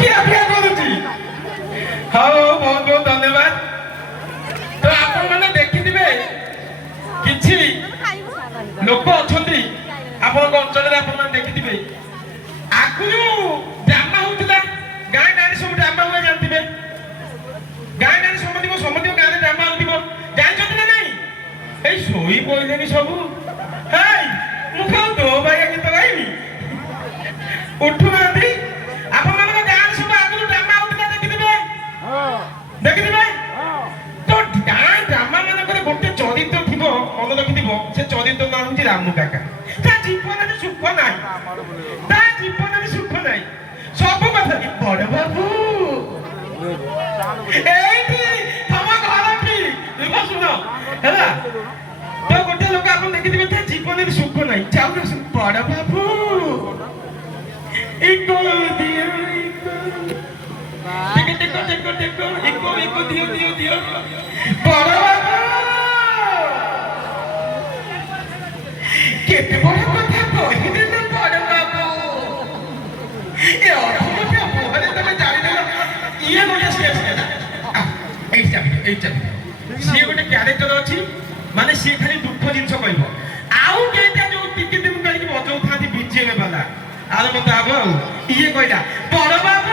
ଖିଆ ପିଆ କରୁଛି। ହଉ ବହୁତ ବହୁତ ଧନ୍ୟବାଦ। ତ ଆପଣ ମାନେ ଦେଖିଥିବେ କିଛି ଲୋକ ଅଛନ୍ତି ଆପଣଙ୍କ ଅଞ୍ଚଳରେ, ଆପଣ ମାନେ ଦେଖିଥିବେ ଆଗରୁ ଡ୍ରାମା ହଉଥିଲା, ଗାଁ ଗାଁରେ ସବୁ ଡ୍ରାମା ହୁଏ ଜାଣିଥିବେ। ଗାଁ ଗାଁରେ ସମସ୍ତଙ୍କ ଗାଁରେ ଡ୍ରାମା ହଉଥିବ, ଜାଣିଛନ୍ତି ନା ନାଇଁ? ଏଇ ଶୋଇ ପଇଲେନି ସବୁ। ହେଇ ମୁଁ କଣ ତୋ ଭାଇ ଗୀତ ଗାଇବି? ଉଠୁନାହାନ୍ତି। ଆପଣମାନଙ୍କ ଗାଁରେ ସବୁ ଆଗରୁ ଡ୍ରାମା ହଉଥିଲା ଦେଖିଥିବେ, ଦେଖିଥିବେ। ତ ଗାଁ ଡ୍ରାମା ମାନଙ୍କରେ ଗୋଟେ ଚରିତ୍ର ଥିବ, ମନେ ରଖିଥିବ, ସେ ଚରିତ୍ର ନାଁ ହଉଛି ରାମୁ କାକା। ତା ଜୀବନରେ ସୁଖ ନାହିଁ, ତା ଜୀବନରେ ସୁଖ ନାହିଁ, ସବୁ କଥା ବଡ ବାବୁ ଏଇଠି ତମ ଘରଠି ଶୁଣ ହେଲା। ତ ଗୋଟେ ଲୋକ ଆପଣ ଦେଖିଥିବେ ତା ଜୀବନରେ ସୁଖ ନାହିଁ, ଚାହୁଁ ବଡ ବାବୁ ଇକୋ ଦିଅ, ଇକୋ ଦିଅ ବଡ ବାବୁ। କେତେ ବଡ କଥା କହିଦେଲେ ବଡ ବାବୁ। ଏ ଅଧମଟା ମୁହଁରେ ତମେ ଜାଣିଦେଲ ଇଏ ଗୋଟେ ଷ୍ଟେଜ ନେଲା। ସିଏ ଗୋଟେ କ୍ୟାରେକ୍ଟର ଅଛି, ମାନେ ସିଏ ଖାଲି ଦୁଃଖ ଜିନିଷ କହିବ। ଆଉ କେଇଟା ଯୋଉ ଟିକେ ଦିନ କାହିଁକି ବଜଉଥାନ୍ତି ବିଜେପି ବାଲା, ଆର ମତେ ଆଗ ଆଉ ଇଏ କହିଲା ବଡ ବାବୁ